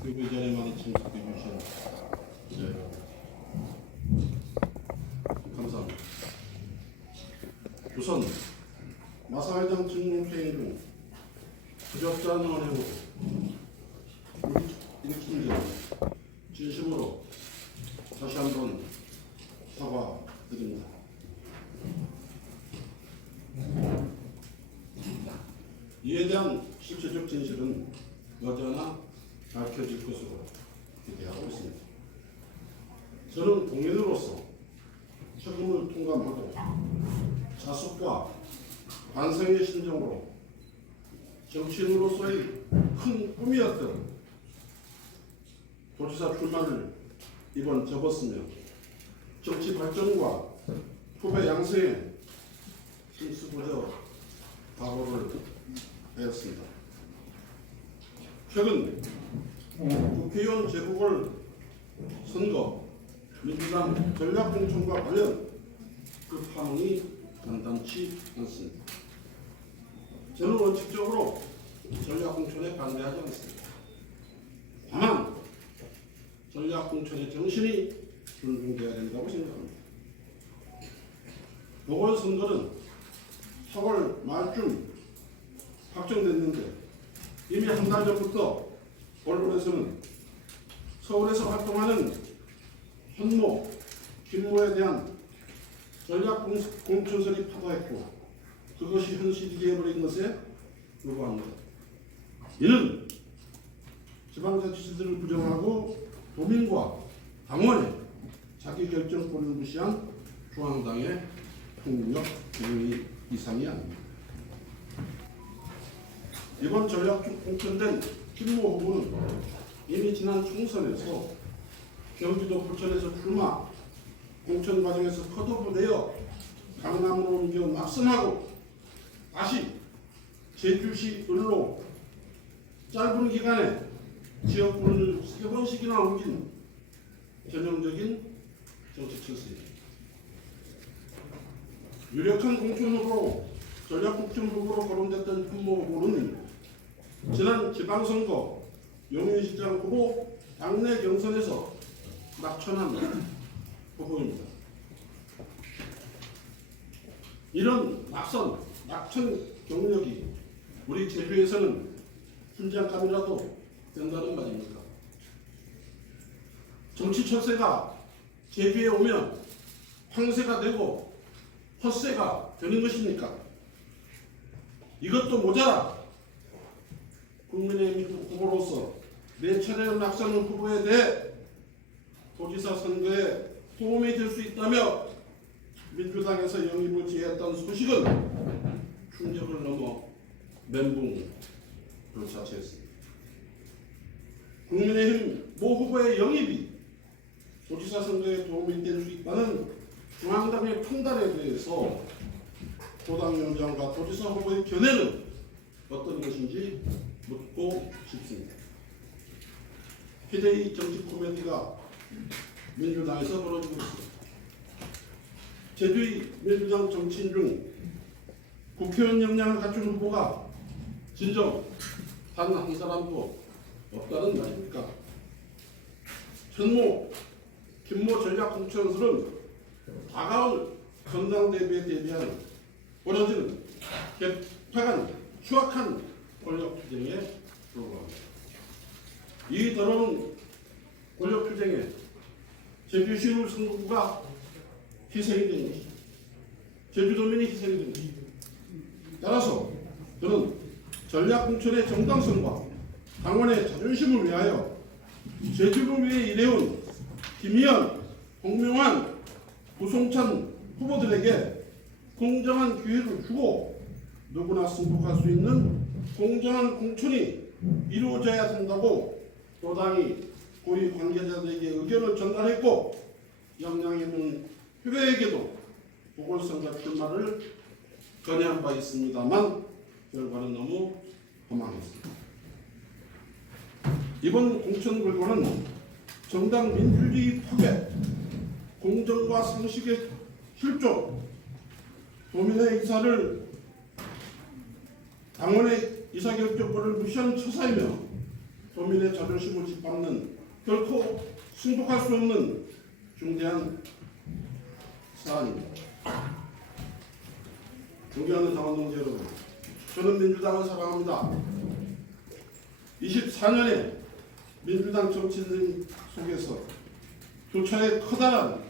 그리고 이 자리에 많이 참석해 주신 감사합니다. 우선 마사회장 직무수행 중 부적절한 언행으로 일으킨 점 진심으로 다시 한번 사과드립니다. 이에 대한 실체적 진실은 여전하 밝혀질 것으로 기대하고 있습니다. 저는 공인으로서 책임을 통감하고 자숙과 반성의 심정으로 정치인으로서의 큰 꿈이었던 도지사 출마를 이번 접었으며 정치 발전과 후배 양성에 힘쓰고자 각오를 하였습니다. 최근 국회의원 재보궐 선거 민주당 전략공천과 관련 그 파문이 간단치 않습니다. 저는 원칙적으로 전략공천에 반대하지 않습니다. 다만 전략공천의 정신이 존중되어야 된다고 생각합니다. 보궐선거는 4월 말쯤 확정됐는데 이미 한 달 전부터 언론에서는 서울에서 활동하는 현모, 김모에 대한 전략공천설이 파다했고 그것이 현실이 되어버린 것에 불과합니다. 이는 지방자치제도를 부정하고 도민과 당원의 자기결정권을 무시한 중앙당의 폭력 행위 이상이 아닙니다. 이번 전략공천된 김모 후보는 이미 지난 총선에서 경기도 부천에서 출마, 공천 과정에서 컷오프되어 강남으로 옮겨 낙선하고 다시 제주시 을로 짧은 기간에 지역구를 3번씩이나 옮긴 전형적인 정치 철수입니다. 유력한 공천 후보로 전략공천 후보로 거론됐던 김모 후보는 지난 지방선거 용인시장 후보 당내 경선에서 낙천한 후보입니다. 이런 낙천 경력이 우리 제주에서는 훈장감이라도 된다는 말입니까? 정치 철새가 제주에 오면 황새가 되고 헛새가 되는 것입니까? 이것도 모자라 국민의힘 후보로서 내 차례로 낙선한 후보에 대해 도지사 선거에 도움이 될 수 있다며 민주당에서 영입을 제의했던 소식은 충격을 넘어 멘붕을 자체했습니다. 국민의힘 모 후보의 영입이 도지사 선거에 도움이 될 수 있다는 중앙당의 판단에 대해서 도당위원장과 도지사 후보의 견해는 어떤 것인지 묻고 싶습니다. 희대의 정치 코미디가 민주당에서 벌어지고 있습니다. 제주의 민주당 정치인 중 국회의원 역량을 갖춘 후보가 진정 단 한 사람도 없다는 말입니까? 현모, 김모 전략공천설은 다가올 전당대회에 대비한 벌어지는 개파간 추악한 권력투쟁에 불과합니다. 이 더러운 권력투쟁에 제주시의 선거구가 희생이 된 것입니다. 제주도민이 희생이 된 것입니다. 따라서 저는 전략공천의 정당성과 당원의 자존심을 위하여 제주를 위해 일해온 김희연, 홍명환, 구송찬 후보들에게 공정한 기회를 주고 누구나 승복할 수 있는 공정한 공천이 이루어져야 한다고 도당이 고위 관계자들에게 의견을 전달했고 역량 있는 후배에게도 보궐선거 출마를 건의한 바 있습니다만 결과는 너무 허망했습니다. 이번 공천 결과는 정당 민주주의 파괴, 공정과 상식의 실종, 도민의 의사를 당원의 의사결정권을 무시한 처사이며 도민의 자존심을 짓밟는 결코 승복할 수 없는 중대한 사안입니다. 존경하는 당원 동지 여러분, 저는 민주당을 사랑합니다. 24년의 민주당 정치인 속에서 교차의 커다란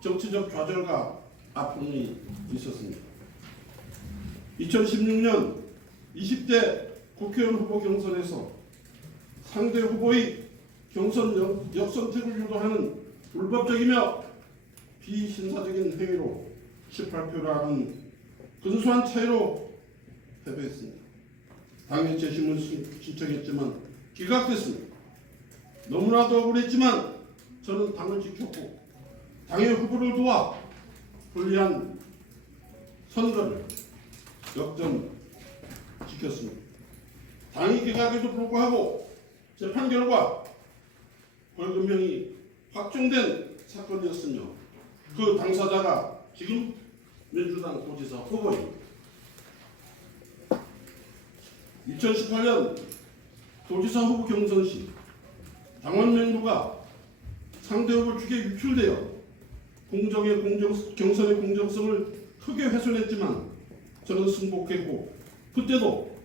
정치적 좌절과 아픔이 있었습니다. 2016년 20대 국회의원 후보 경선에서 상대 후보의 경선 역선택을 유도하는 불법적이며 비신사적인 행위로 18표라는 근소한 차이로 패배했습니다. 당의 재심을 신청했지만 기각됐습니다. 너무나도 억울했지만 저는 당을 지켰고 당의 후보를 도와 불리한 선거를 역전시켰습니다. 당이 기각에도 불구하고 재판 결과 벌금형이 확정된 사건이었으며 그 당사자가 지금 민주당 도지사 후보입니다. 2018년 도지사 후보 경선 시 당원 명부가 상대 후보 측에 유출되어 경선의 공정성을 크게 훼손했지만 저는 승복했고 그때도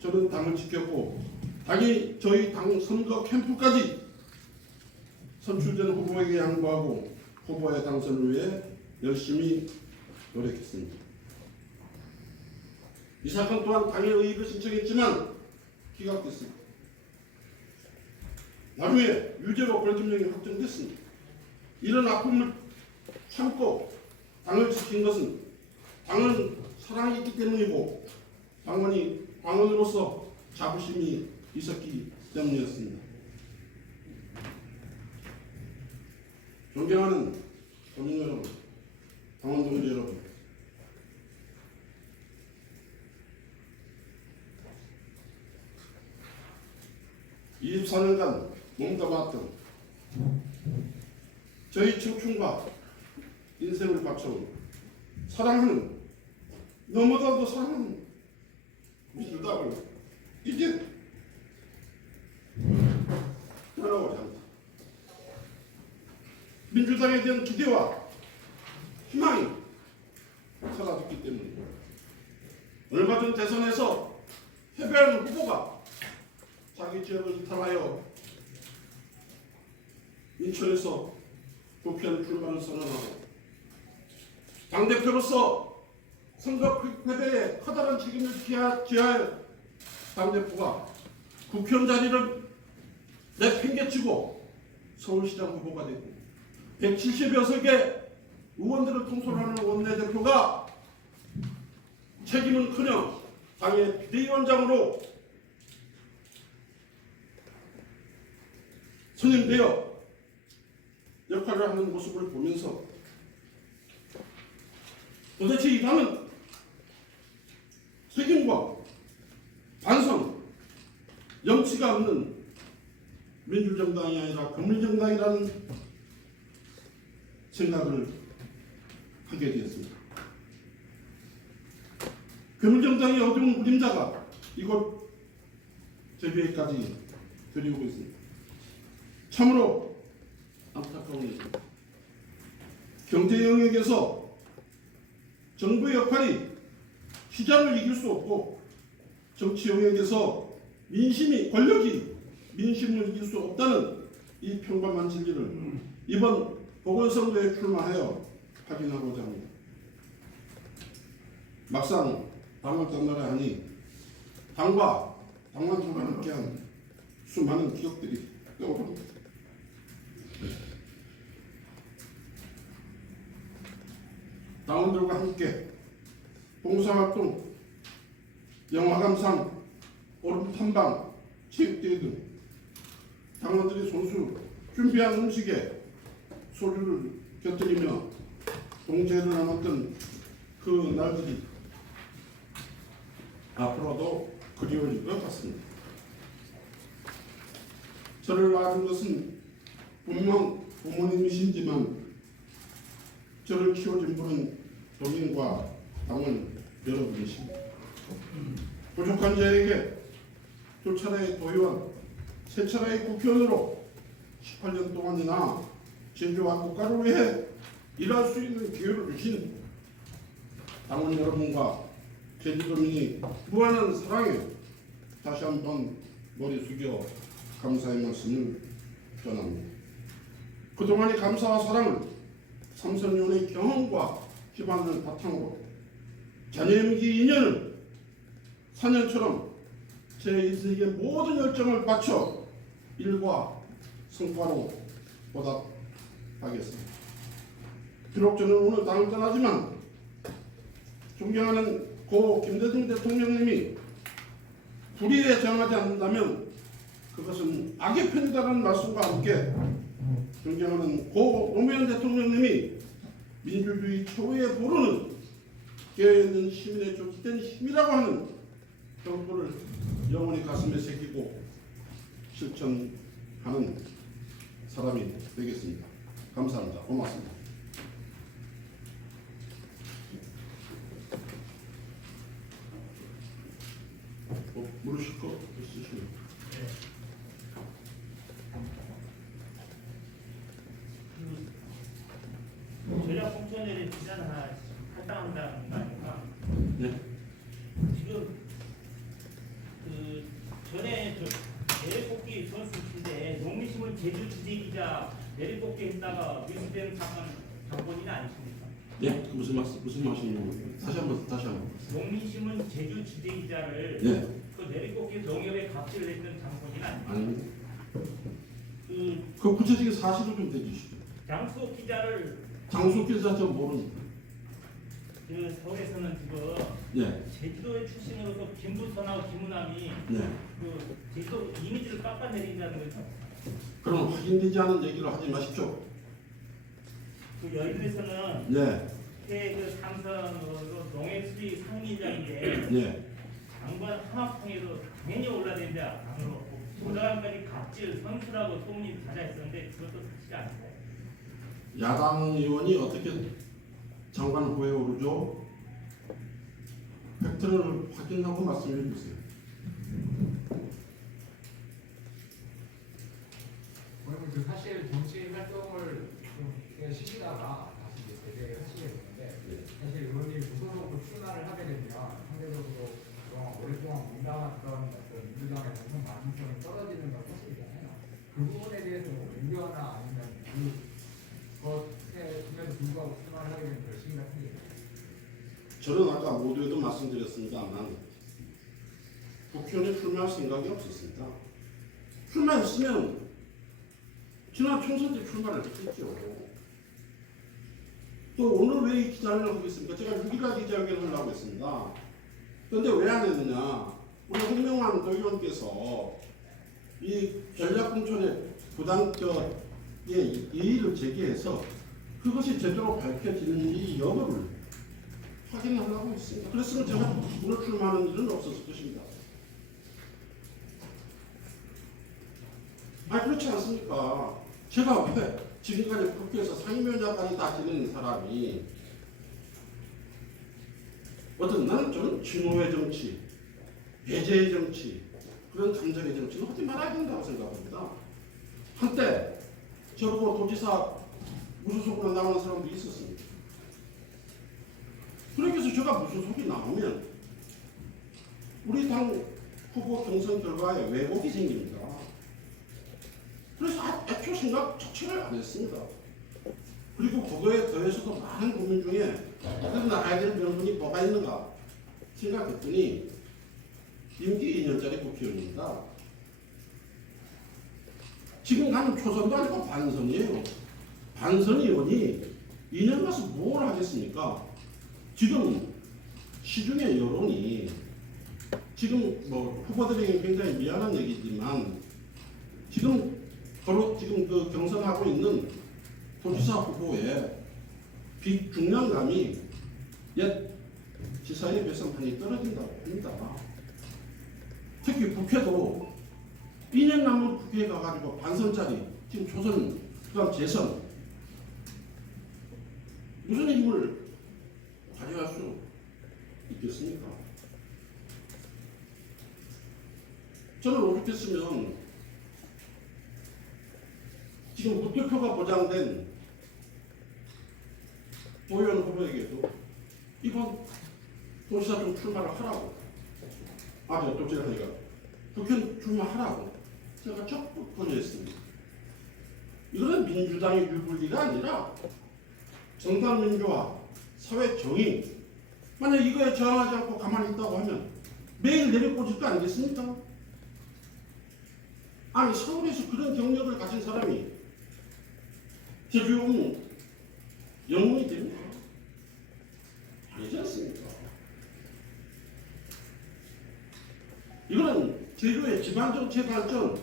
저는 당을 지켰고 당이 저희 당 선거 캠프까지 선출된 후보에게 양보하고 후보의 당선을 위해 열심히 노력했습니다. 이 사건 또한 당의 의의를 신청했지만 기각됐습니다. 나중에 유죄로 벌금형이 확정됐습니다. 이런 아픔을 참고 당을 지킨 것은 당은 사랑이 있기 때문이고 당원으로서 자부심이 있었기 때문이었습니다. 존경하는 국민 여러분, 당원 동지 여러분, (24년간) 몸담았던 저희 청춘과 인생을 바쳐온 사랑하는, 너무나도 사랑하는 민주당을 이제 떠나고자 합니다. 민주당에 대한 기대와 희망이 사라졌기 때문입니다. 얼마 전 대선에서 패배한 후보가 자기 지역을 이탈하여 인천에서 국회의원 출마를 선언하고 당대표로서 선거 패배에 커다란 책임을 지어야 당대표가 국회의원 자리를 내팽개치고 서울시장 후보가 되고 170여석의 의원들을 통솔하는 원내대표가 책임은커녕 당의 비대위원장으로 선임되어 역할을 하는 모습을 보면서 도대체 이 당은 책임과 반성, 염치가 없는 민주정당이 아니라 검은정당이라는 생각을 하게 되었습니다. 검은정당의 어두운 그림자가 이곳 제비에까지 들이오고 있습니다. 참으로 안타까운 일입니다. 경제 영역에서 정부의 역할이 시장을 이길 수 없고 정치 영역에서 권력이 민심을 이길 수 없다는 이 평범한 진리를 이번 보궐선거에 출마하여 확인하고자 합니다. 막상 당을 떠나려 하니 당과 당원들과 함께한 수많은 기억들이 떠오릅니다. 당원들과 함께 봉사활동, 영화감상, 얼음탐방, 체육대회 등 당원들이 손수 준비한 음식에 소주를 곁들이며 동지회를 나눴던 그 날들이 앞으로도 그리워질 것 같습니다. 저를 낳은 것은 분명 부모님이시지만 저를 키워준 분은 도민과 당원 여러분이십니다. 부족한 자에게 두 차례의 도의원 세 차례의 국회의원으로 18년 동안이나 제주와 국가를 위해 일할 수 있는 기회를 주신 당원 여러분과 제주도민이 무한한 사랑에 다시 한번 머리 숙여 감사의 말씀을 전합니다. 그동안의 감사와 사랑을 삼선위원의 경험과 기반을 바탕으로 자녀임기 2년을 4년처럼 제 인생의 모든 열정을 바쳐 일과 성과로 보답하겠습니다. 비록 저는 오늘 당을 떠나지만 존경하는 고 김대중 대통령님이 불의에 정하지 않는다면 그것은 악의 편이다라는 말씀과 함께 존경하는 고 노무현 대통령님이 민주주의 최후의 보루는 깨어있는 시민의 족된 힘이라고 하는 경고를 영원히 가슴에 새기고 실천하는 사람이 되겠습니다. 감사합니다. 고맙습니다. 물으실 거 있으시면. 전략 공천에 비난하 할당한다는 거 아닌가? 네. 지금 그 전에 내리뽑기 선수인데 농민신문 제주 지지기자 내리뽑기 했다가 밀수된 사건 정권이 아니십니까? 네. 무슨 말씀이신 거예요? 다시 한번. 농민신문 제주 지지기자를 네. 그 내리뽑기 농협에 갑질을 했던 장본인 아닙니까? 아닙니다. 그 구체적인 사실을 좀 대주시죠. 장수옥 기자를 장수 기자 좀 모릅니다. 그 서울에서는 지금 네. 제주도의 출신으로서 김부선하고 김문남이 네. 그 제주도 이미지를 깎아내린다는 거죠. 그럼 확인되지 않은 얘기를 하지 마십시오. 그 여의도에서는 네. 그 삼선으로 농협수리 상임위장인데 네. 장관 하마평에도 당연히 올라댄다. 당으로 부담까지 갑질 선수라고 소문이 자자했었는데 그것도 사실이 아니고. 야당 의원이 어떻게 장관 후에 오르죠? 팩트를 확인하고 말씀해 주세요. 그 사실 정치 활동을 좀 시키다가 다시 이제 제대를 하시게 되는데 사실 의원이 무소속으로 출마를 하게 되면 상대적으로 그동안 오랫동안 민당했던 어떤 민주당의 당선 가능성이 떨어지는 건 사실이잖아요. 그 부분에 대해서 뭐 우려나 아니면 그것에도 불구하고 출마를 하게 된 결심 같은 게 있나요? 저는 아까 모두에도 말씀드렸습니다만 국회의원에 출마할 생각이 없었습니다. 출마했으면 지난 총선 때 출마를 했겠죠. 또 오늘 왜 이 기자회견을 하고 있습니까? 제가 6일날 기자회견을 하려고 했습니다. 그런데 왜 안 했느냐? 우리 홍명환 의원께서 이 전략공천의 이의를 제기해서 그것이 제대로 밝혀지는지 여부를 확인하려고 했습니다. 그랬으면 제가 오늘 출마하는 일은 없었을 것입니다. 그렇지 않습니까? 제가 왜 지금까지 국회에서 상임위원장까지 다 지낸 사람이 저는 진호의 정치, 배제의 정치, 그런 감정의 정치는 하지 말아야 된다고 생각합니다. 한때 저보고 도지사 무소속으로 나오는 사람도 있었습니다. 그렇게 해서 제가 무소속이 나오면 우리 당 후보 경선 결과에 왜곡이 생깁니다. 그래서 애초 생각 자체를 안 했습니다. 그리고 그거에 더해서도 많은 고민 중에 그래도 나가야 될 명분이 뭐가 있는가 생각했더니 임기 2년짜리 국회의원입니다. 지금 가는 초선도 아니고 반선이에요. 반선 의원이 2년 가서 뭘 하겠습니까? 지금 시중의 여론이 지금 후보들에게 굉장히 미안한 얘기지만 지금 그 경선하고 있는 도지사 후보의 비중량감이 옛 지사의 배상판이 떨어진다고 합니다. 특히 국회도 2년 남은 국회에 가가지고 반선짜리 지금 초선 그다음 재선 무슨 힘을 발휘할 수 있겠습니까? 저는 오죽했으면 지금 무투표가 보장된 도의원 후보에게도 이번 도지사 좀 출마를 하라고, 또 제가 하니까 국회의원 출마하라고 제가 적극 권유했습니다. 이거는 민주당의 유불리가 아니라 정당 민주화, 사회 정의, 만약 이거에 저항하지 않고 가만히 있다고 하면 매일 내려꽂을 거 아니겠습니까? 아니 서울에서 그런 경력을 가진 사람이 제주에 오면 영웅이 됩니까? 아니지 않습니까? 이거는 제주의 지방정치의 발전,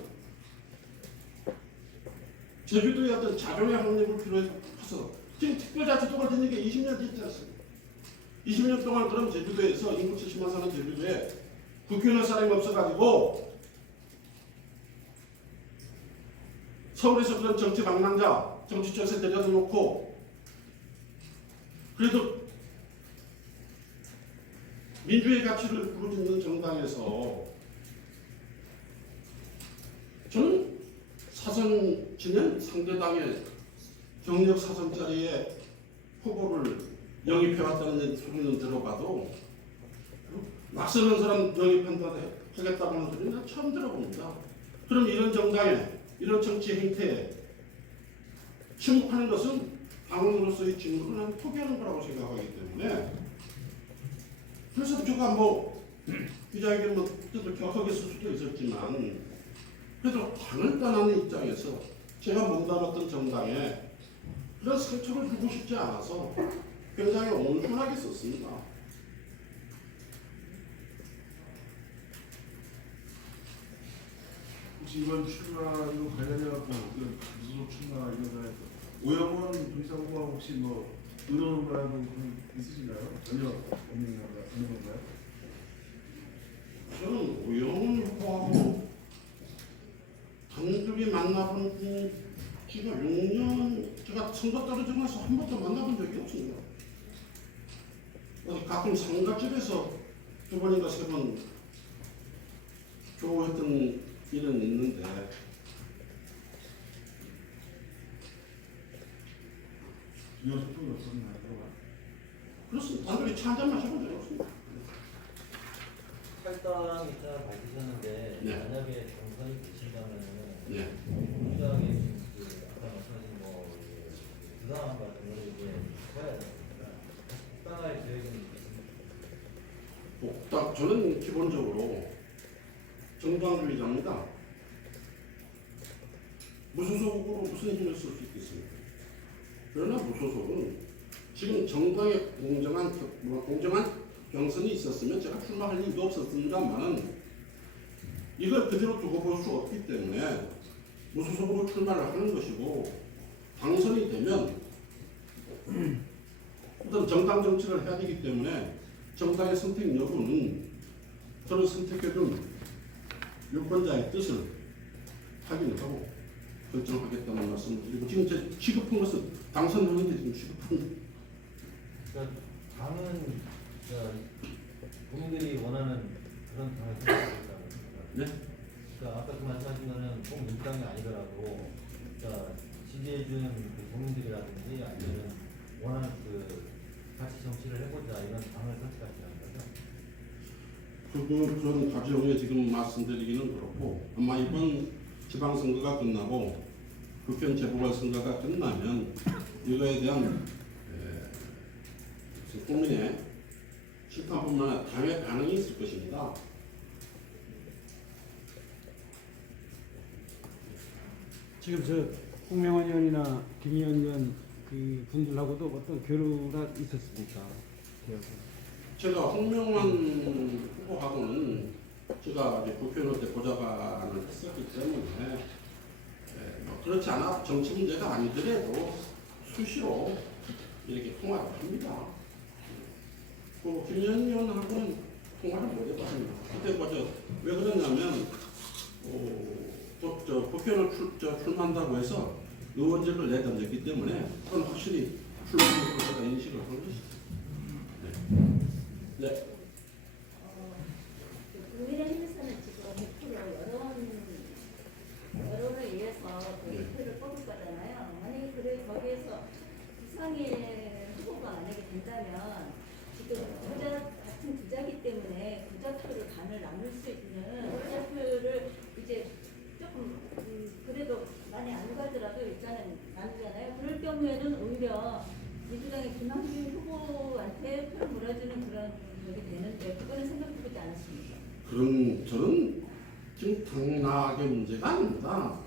제주도의 어떤 자존의 확립을 필요해서 지금 특별자치도가 되는 게 20년 됐지 않습니까? 20년 동안 그럼 제주도에서 인구 70만 사는 제주도에 국회의원 사람이 없어가지고 서울에서 그런 정치 방랑자, 정치 철새 데려다 놓고 그래도 민주의 가치를 부르짖는 정당에서 저는 사선 지낸 상대당의 경력 사선짜리의 후보를 영입해왔다는 소리는 들어봐도 낯서는 사람 영입한다 하겠다고 하는 소리는 난 처음 들어봅니다. 그럼 이런 정당에 이런 정치 행태에 침묵하는 것은 당원으로서의 직무를 난 포기하는 거라고 생각하기 때문에 그래서 제가 기자에게 뜻을 격하게 쓸 수도 있었지만 그래도 당을 떠나는 입장에서 제가 몸담았던 정당에 그런 상처를 주고 싶지 않아서 굉장히 온순하게 썼습니다. 혹시 이번 출마로 관련해갖고 무소속 출마 이런 거에 오영원 도지사 후보하고 혹시 의논 거라도 있으신가요? 전혀 없는 건가요? 저는 오영훈 후보하고 단둘이 만나본 지가 6년, 제가 선거 떨어지면서 한 번도 만나본 적이 없습니다. 가끔 상가집에서 2번인가 3번 교우했던 일은 있는데 중요한 소통이 없었나요? 그렇습니다. 단둘이 차 한잔 마셔본 적이 없습니다. 탈당 입장을 밝히셨는데 네. 만약에 당선이 되신다면은 네. 민주당의 아까 말씀하신 부당한 것 같은 거를 이제 해야 되니까 탈당할 계획은 있습니까? 저는 기본적으로 정당주의자입니다. 무소속으로 무슨 힘을 쓸 수 있겠습니까? 그러나 무소속은 지금 정당의 공정한 경선이 있었으면 제가 출마할 일도 없었습니다만은 이걸 그대로 두고 볼 수 없기 때문에 무소속으로 출마를 하는 것이고 당선이 되면 어떤 정당 정치를 해야 되기 때문에 정당의 선택 여부는 저를 선택해준 유권자의 뜻을 확인하고 결정하겠다는 말씀을 드리고 지금 제 시급한 것은 당선하는데 지금 시급한 그러니까 당은 국민들이 원하는 그런 당을 선택하겠다는 겁니다. 네? 그러니까 아까 그 말씀하신 거는 꼭 민주당이 아니더라도 지지해주는 그 국민들이라든지 아니면 원하는 같이 정치를 해보자 이런 당을 선택하시는 거죠? 그런 과정에 지금 말씀드리기는 그렇고 아마 이번 지방선거가 끝나고 국회의원 재보궐선거가 끝나면 이거에 대한 국민의 심판뿐만 아니라 당의 반응이 있을 것입니다. 지금 홍명환 의원이나 김의원 의원 그 분들하고도 어떤 교류가 있었습니까? 제가 홍명환 후보하고는 제가 이제 국회의원 때 보좌관을 했었기 때문에 그렇지 않아 정치 문제가 아니더라도 수시로 이렇게 통화를 합니다. 김의원 의원하고는 통화를 못 해봤습니다. 그때 왜 그랬냐면 국회의원 출마한다고 해서 의원직을 내던졌기 때문에 그건 확실히 출마한 것으로 제가 인식을 한 것이죠. 네. 국민의힘에서는 지금 100% 여론을 위해서 그 네. 대표를 뽑을 거다 박상일 후보가 만약에 된다면 지금 같은 부자기 때문에 부자표를 반을 나눌 수 있는 부자표를 이제 조금 그래도 많이 안 가더라도 일단은 나누잖아요. 그럴 경우에는 오히려 민주당의 김한길 후보한테 표를 몰아주는 그런 적이 되는데 그거는 생각해보지 않았습니까? 그런 저는 지금 당락의 문제가 아닙니다.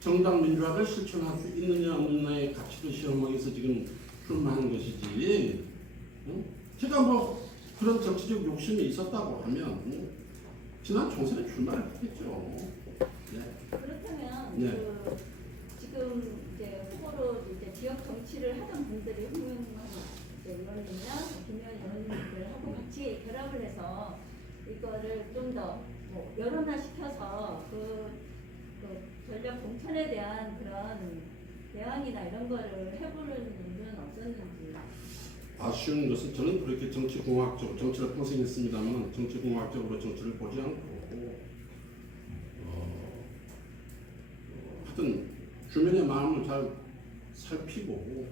정당 민주화를 실천할 수 있느냐 없느냐의 가치를 시험하기 위해서 지금 출마하는 것이지. 제가 뭐 그런 정치적 욕심이 있었다고 하면 지난 총선에 출마를 했겠죠. 네. 그렇다면 네. 그 지금 이제 후보로 이제 지역 정치를 하던 분들이 홍영만 의원님이나 김현 의원님들하고 같이 결합을 해서 이거를 좀 더 뭐 여론화시켜서 그 전략 공천에 대한 그런 대안이나 이런 거를 해보는 일은 없었는지. 아쉬운 것은 저는 그렇게 정치공학적으로 정치를 평생 했습니다만 정치공학적으로 정치를 보지 않고 하여튼 주민의 마음을 잘 살피고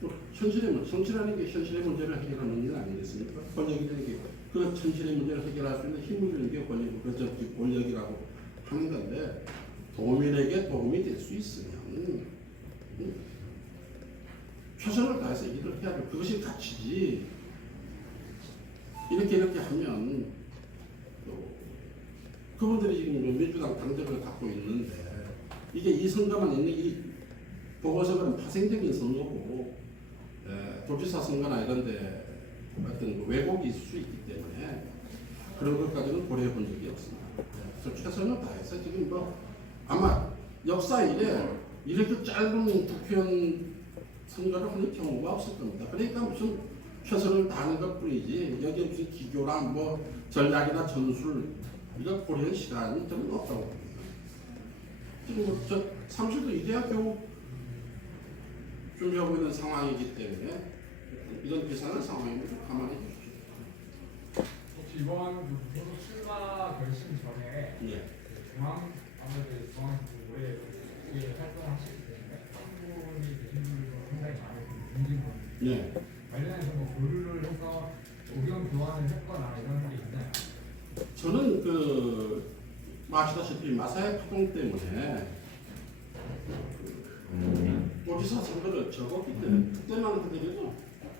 또 정치라는 게 현실의 문제를 해결하는 일 아니겠습니까? 권력이라는 게 그 현실의 문제를 해결할 수 있는 힘을 주는 게 권력이고 그래서 권력이라고 하는 건데 도민에게 도움이 될 수 있으면 최선을 다해서 일을 해야 돼. 그것이 가치지. 이렇게 하면 또 그분들이 지금 민주당 당적을 갖고 있는데 이게 이 선거만 있는 이 보궐선거는 파생적인 선거고 도지사 선거나 이런데 어떤 왜곡이 있을 수 있기 때문에 그런 것까지는 고려해 본 적이 없습니다. 그래서 최선을 다해서 지금 뭐 아마 역사 이래 이렇게 짧은 국회의원 선거를 하는 경우가 없을 겁니다. 그러니까 무슨 최선을 다하는 것 뿐이지 여기에 무슨 기교나 뭐 전략이나 전술 이거 고려할 시간이 저는 없다고 봅니다. 지금 저 사무실도 이제야 겨우 준비하고 있는 상황이기 때문에 이런 비상한 상황임을 좀 감안해 주십시오. 혹시 이번 무소속 출마 결심 전에 예. 아무래도 중앙에서 올해 활동하시기 때문에 한 분이 계신 분들도 상당히 많으신 중진분 예. 관련해서 뭐 교류를 해서 의견 교환을 했거나 이런 게 있나요? 저는 아시다시피 마사의 파동 때문에 도지사 선거를 적었기 때문에 그때만 하더라도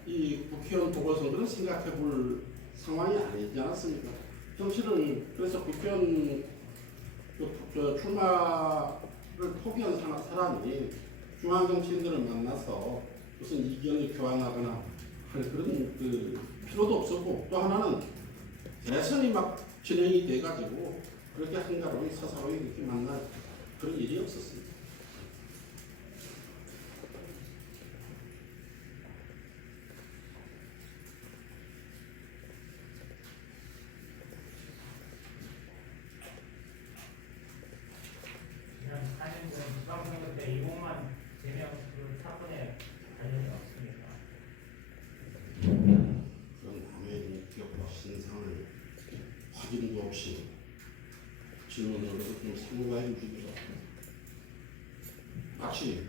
이 국회의원 보궐선거를 생각해 볼 상황이 아니지 않았습니까? 정치를 그래서 국회의원 출마를 포기한 사람이 중앙정치인들을 만나서 무슨 이견을 교환하거나 할 그런 필요도 없었고 또 하나는 대선이 막 진행이 돼가지고 그렇게 한가로이 사사로이 이렇게 만날 그런 일이 없었습니다. 지난 4년 전 지방선거 때 이공만 제명 그 사건에 관련이 없습니까? 그런 남의 인격과 신상을 확인도 없이 질문으로 좀 상고해 주십시오. 마치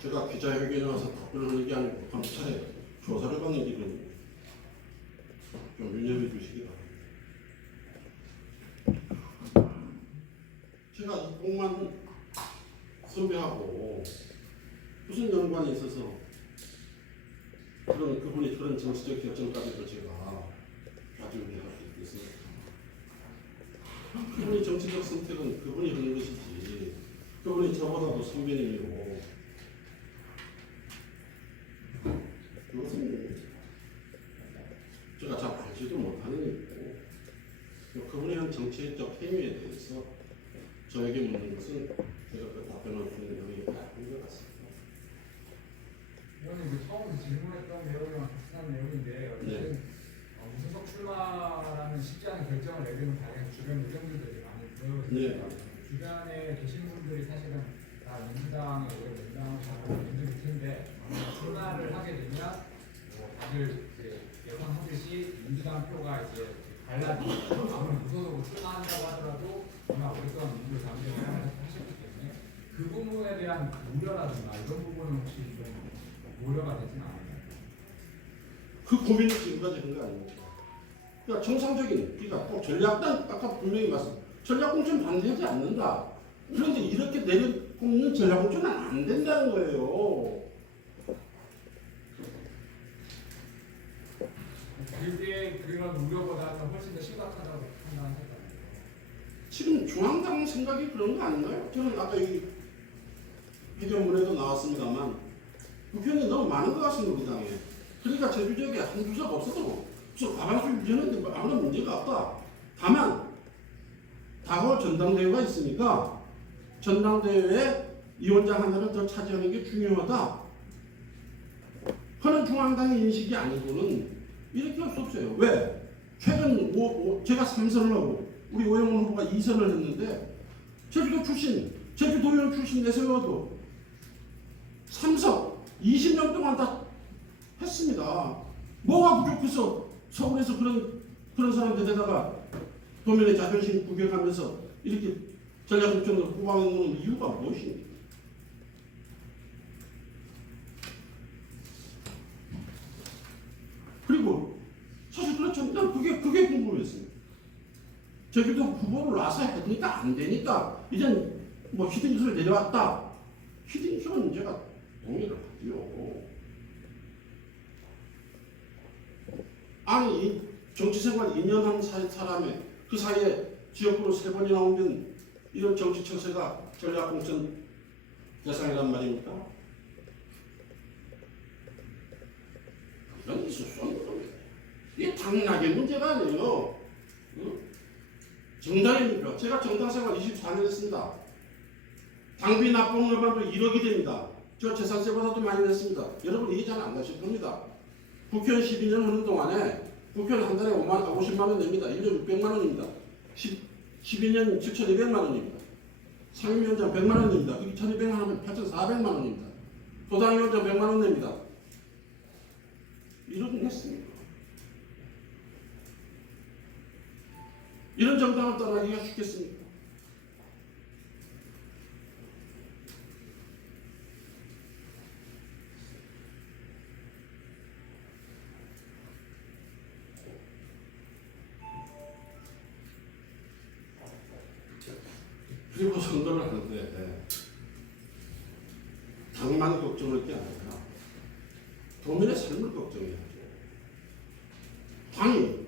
제가 기자회견에 와서 답변하는 게 아니고 검찰에 조사를 받는 기분입니다. 좀 유념해 주시기 바랍니다. 제가 이공만 선배하고 무슨 연관이 있어서 그분이 그런 정치적 결정까지도 제가 가지고 할 수 있겠습니까? 그분이 정치적 선택은 그분이 하는 것이지 그분이 저보다도 선배님이고 그것은 제가 잘 알지도 못하는 일이고 그분이 한 정치적 행위에 대해서 저에게 묻는 것은 제가 그 답변할 수 있는 능력이 아닌 것 같습니다. 의원님 처음 질문했던 내용이랑 비슷한 내용인데 어쨌든 무소속 출마라는 쉽지 않은 결정을 내리는 과정에서 주변 의견들이 많이 보여요. 주변에 계신 분들이 사실은 다 민주당에 오래 민주당을 잘 민주일 텐데 출마를 하게 되면 다들 이제 예상하듯이 민주당 표가 이제 갈라지고 아무리 무소속으로 출마한다고 하더라도 워낙 오랫동안 민주를 당대를 하셨기 때문에 그 부분에 대한 우려라든가 이런 부분은 혹시 좀 고려가 되진 않아요. 그 고민이 지금까지 한 거 아닙니까? 그러니까 정상적인, 그러니까 꼭 전략단, 아까 분명히 말씀, 전략공천 반대하지 않는다. 그런데 이렇게 내려놓는 전략공천은 안 된다는 거예요. 그게 그런 우려보다는 훨씬 더 심각하다고 판단했잖아요. 지금 중앙당 생각이 그런 거 아닌가요? 저는 아까 여기 비디오문에도 나왔습니다만 국회의원이 너무 많은 것 같습니다, 우리 당에. 그러니까 제주 지역에 한두 석 없어도 무슨 과반수 유지하는데 뭐 아무런 문제가 없다. 다만 다월 전당대회가 있으니까 전당대회에 위원장 하나를 더 차지하는 게 중요하다. 그런 중앙당의 인식이 아니고는 이렇게 할 수 없어요. 왜? 최근 제가 3선을 하고 우리 오영훈 후보가 2선을 했는데 제주도 출신, 제주도의원 출신 내세워도 3선 20년 동안 다 했습니다. 뭐가 부족해서 서울에서 그런 사람들에다가 도민의 자존심 구겨가면서 이렇게 전략국정을 뽑아내는 이유가 무엇입니까? 그리고 사실 그렇죠. 난 그게 궁금했습니다. 제주도 후보를 놔서 해보니까 안 되니까 이젠 뭐 히딩크를 내려왔다. 히딩크는 제가 동의를 하지요. 아니 정치생활 2년 한 사람의 그 사이에 지역구로 3번이나 옮긴 이런 정치 처세가 전략공천 대상이란 말입니까? 이런 게 있을 수 없는 겁니다. 이게 당락의 문제가 아니에요. 응? 정당입니까? 제가 정당생활 24년 했습니다. 당비 납부금액도 1억이 됩니다. 저 재산세보다도 많이 냈습니다. 여러분 이해 잘 안 가실 겁니다. 국회의원 12년 하는 동안에 국회의원 한 달에 50만 원 냅니다. 1년 600만 원입니다. 12년 7,200만 원입니다. 상임위원장 100만 원 냅니다. 그게 1,200만 원이면 8,400만 원입니다. 도당위원장 100만 원 냅니다. 1억 냈습니다. 이런 정당을 떠나기가 쉽겠습니까? 그리고 선거를 하는데 당만 걱정할 게 아니라 도민의 삶을 걱정해야죠. 당이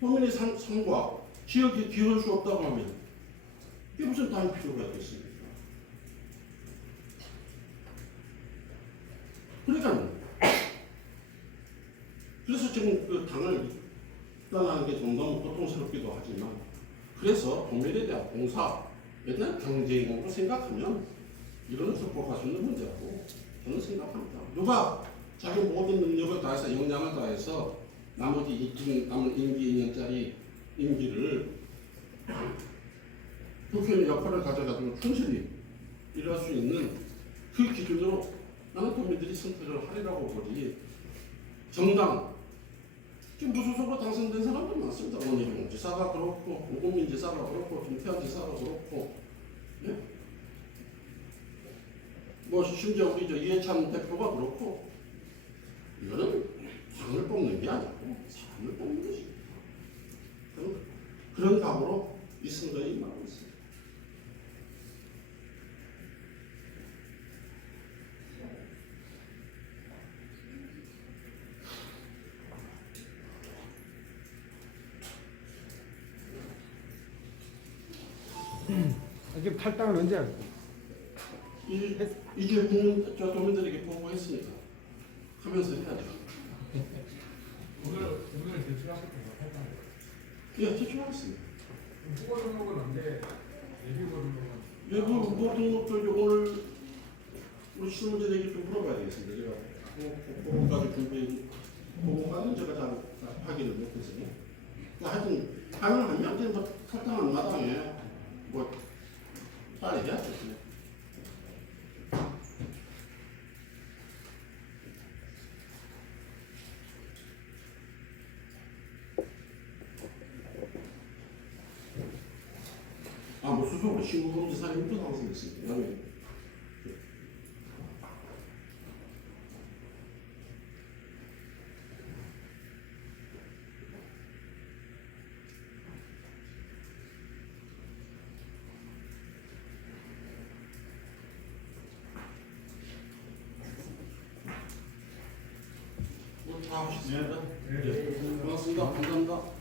도민의 삶과 지역에 기여할 수 없다고 하면 이게 무슨 당이 필요가 있겠습니까? 그러니까 그래서 지금 그 당을 떠나는 게 좀 너무 고통스럽기도 하지만 그래서 도민에 대한 봉사, 옛날 경제인으로 생각하면 이거는 극복할 수 있는 문제라고 저는 생각합니다. 누가 자기 모든 능력을 다해서 역량을 다해서 나머지 남은 임기 2년짜리 임기를 국회의원 역할을 가져가지고 충실히 일할 수 있는 그 기준으로 나는 도민들이 선택을 하리라고 보지. 정당 지금 무소속으로 당선된 사람도 많습니다. 원희룡 지사가 그렇고 오금민 지사가 그렇고 김태환 지사가 그렇고 예? 뭐 심지어 우리 이해찬 대표가 그렇고 이거는 당을 뽑는 게 아니고 사람을 뽑는 것입니다. 그런 각오로 이 선거에 임하고 있습니다. 이게 탈당은 언제 할까? 이제 도민들에게 보고했으니까 하면서 해야죠. 오늘 제출하셨던 거 할까요? 예, 제출하겠습니다. 후보 등록은 언제 예비후보 등록은? 외부 후보 등록도 이제 오늘 우리 신문진에게 좀 물어봐야 되겠습니다. 제가 그거까지 그거까지는 제가 잘 확인을 못했어요. 하여튼 가능하면 이제 뭐 탈당한 마당에 뭐 빨리 해야죠. 뭐 수속으로 신고금지 사람이 또 당선됐습니다. 다 하셨습니다. 네. 고맙습니다. 감사합니다.